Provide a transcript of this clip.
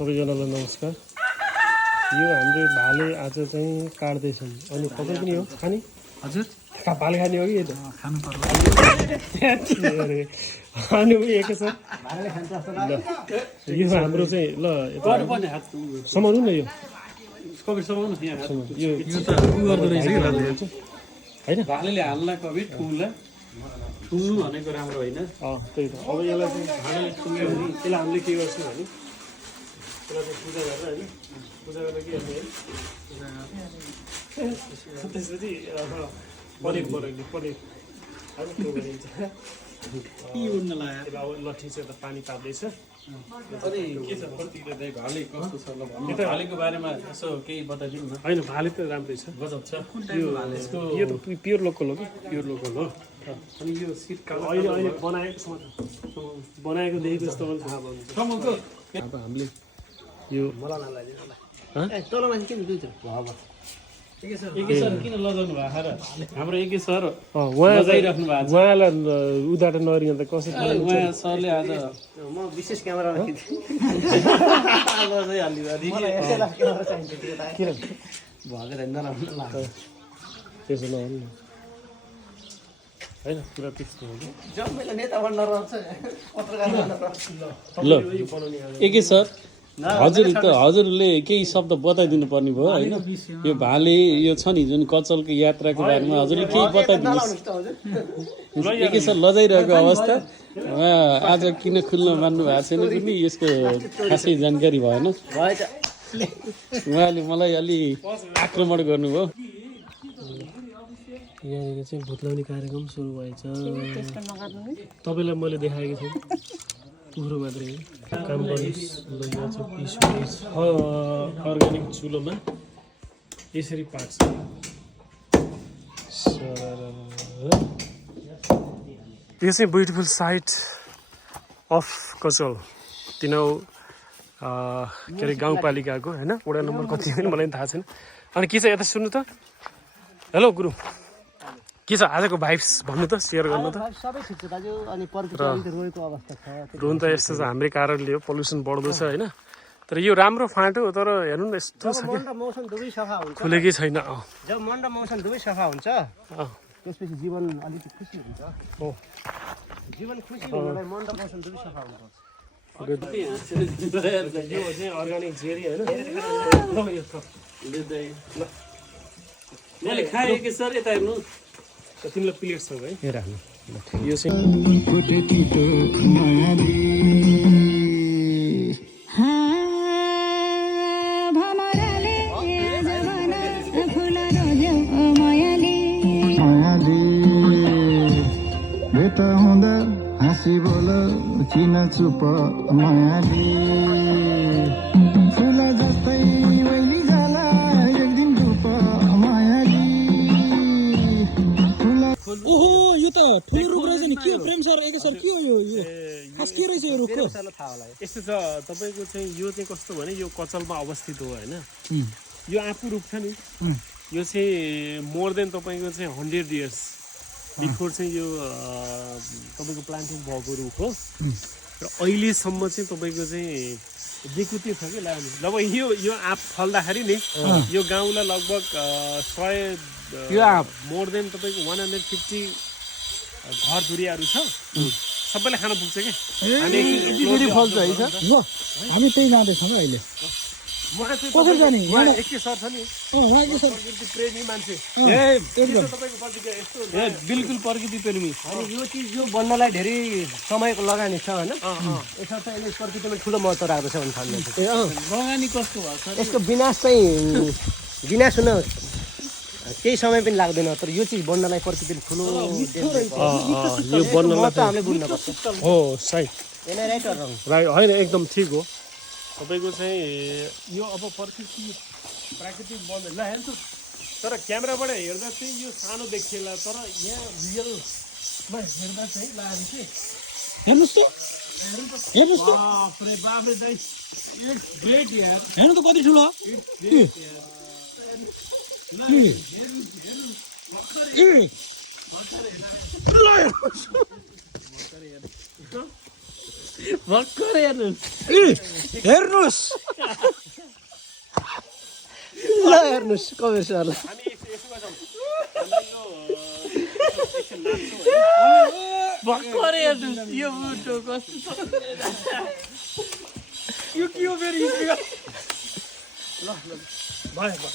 सबैजनालाई नमस्कार। यो हाम्रो भाले आज चाहिँ काट्दैछन् अनि तपाईँ पनि हो खाने? हजुर भाले खाने हो कि यो त खानु पर्यो खानु पनि एकै छ। यो हाम्रो चाहिँ ल समाउनु न यो यो त उ गर्दो रहेछ कि भाले होइन भालेले हाल्ला कवि ठुङ्ला ठुङ्नु भनेको राम्रो होइन त्यही त। अब यसलाई चाहिँ भालेले ठुङ्ग्यो भने यसलाई हामीले के गर्छौँ भने यसलाई चाहिँ पूजा गरेर होइन पूजा गरेर के गर्ने त्यसपछि पनिर बनाउने पनिर हामी त्यो गरिन्छ। के उड्न लाग्यो त्यसलाई अब लट्ठी चाहिँ त पानी ताप्दैछ। अनि के छ प्रतिक्रिया भाले कस्तो छ ल भन्नु भालेको बारेमा यसो केही बताइदिनु न। होइन भाले त राम्रै छ गजब छ यो त प्योर लोकल हो कि प्योर लोकल हो। अनि यो सिट अहिले अहिले बनाएको देखेको जस्तो पनि थाहा भयो। कमलको अब हामीले यो एके सर किन लजाउनु भएको र हाम्रो एके सर उहाँ लजाइराख्नु भएको छ। उहाँलाई उद्घाटन नगरिकन त कसरी उहाँ सरले आज म विशेष क्यामेरा राखिदिएँ त्यसो नहुनु न होइन पुरा त्यस्तो हो कि ल एके सर हजुरले केही शब्द बताइदिनु पर्ने भयो होइन। यो भाले यो छ नि जुन कचलको यात्राको बारेमा हजुरले केही बताइदिनुहोस्। एके सर लजाइरहेको अवस्था उहाँ आज किन खुल्न मान्नु भएको छैन पनि यसको खासै जानकारी भएन। उहाँले मलाई अलि आक्रमण गर्नुभयो। यहाँनिर चाहिँ भुत्लाउने कार्यक्रम सुरु भएछ। तपाईँलाई मैले देखाएको थिएँ कुखुरो मात्रै काम गर्नुहोस्। ल यो चाहिँ पिस अर्ग्यानिक चुलोमा यसरी पाक्छ। यो चाहिँ ब्युटिफुल साइट अफ कचल तिनौ के अरे गाउँपालिकाको होइन वडा नम्बर कति पनि मलाई थाहा छैन। अनि के छ यता सुन्नु त। हेलो गुरु के छ आजको भाइब्स भन्नु त सेयर गर्नु त। सबै ठिक छ दाजु। अनि प्रकृति अलिकति रोएको अवस्था छ। रुन त यस्तो छ हाम्रै कारणले हो पल्युसन बढ्दो छ होइन। तर यो राम्रो फाँटो तर हेर्नु न यस्तो छ मन र मौसम दुवै सफा हुन्छ। खुलेकै छैन। जब मन र मौसम दुवै सफा हुन्छ त्यसपछि जीवन अलिकति खुसी हुन्छ। हो जीवन खुसी हुनलाई मन र मौसम दुवै सफा हुन्छ। यो चाहिँ अर्ग्यानिक जेरी होइन। मैले खाएँ कि सर यता हेर्नु तिमीलाई प्लेट छ है यो राख्नु। यो चाहिँ हुँदा हाँसी बोल किन चुप मायाली फुल जस्तै वैली जाला एक दिन रूप मायाली। ओहो यो त ठुलो रुख रहेछ नि। के प्रेम सर एक सर के हो यो खास के रहेछ यो रुखको? यस्तो छ तपाईँको चाहिँ यो चाहिँ कस्तो भने यो कचलमा अवस्थित हो होइन। यो आफू रुख छ नि यो चाहिँ मोर देन तपाईँको चाहिँ 100 years बिफोर चाहिँ यो तपाईँको प्लान्टिङ भएको रुख हो। र अहिलेसम्म चाहिँ तपाईँको चाहिँ विकृति छ कि लाने। जब यो आँप फल्दाखेरि नि यो गाउँलाई लगभग 100 मोर देन तपाईँको 150 घर धुरीहरू छ सबैले खान पुग्छ कि फल्छ है सर। ल हामी त्यही जाँदैछौँ अहिले। कसरी जाने एकै सर छ नि प्रेमी मान्छे बिल्कुल प्रकृति प्रेमी। अनि यो चिज यो बन्नलाई धेरै समयको लगानी छ होइन। यसर्थ यसले प्रकृतिमा ठुलो महत्त्व राख्दछ भन्ने ठान्दैछ। लगानी कस्तो भयो सर? यसको विनाश चाहिँ विनाश हुन केही समय पनि लाग्दैन। तर यो चिज बन्नलाई प्रकृतिले ठुलो यो बन्नलाई हामीले बुझ्नुपर्छ। हो साइड राइट राइट होइन एकदम ठिक हो। तपाईँको चाहिँ यो अब प्राकृतिक बन्द ल हेर्छु तर क्यामेराबाट हेर्दा चाहिँ यो सानो देखिएला तर यहाँ रियलमा हेर्दा चाहिँ लाग्यो कि हेर्नुहोस् त बाफ्रे बाफ्रे दाइ इट्स ग्रेट यार। हेर्नु त कति ठुलो भर्खर हेर्नुहोस् हेर्नुहोस् ल हेर्नुहोस् कमेर सरलाई हामी यसो गर्छौँ हामीलाई यो भर्खर हेर्नुहोस् यो मुटो कस्तो यो के हो फेरि भयो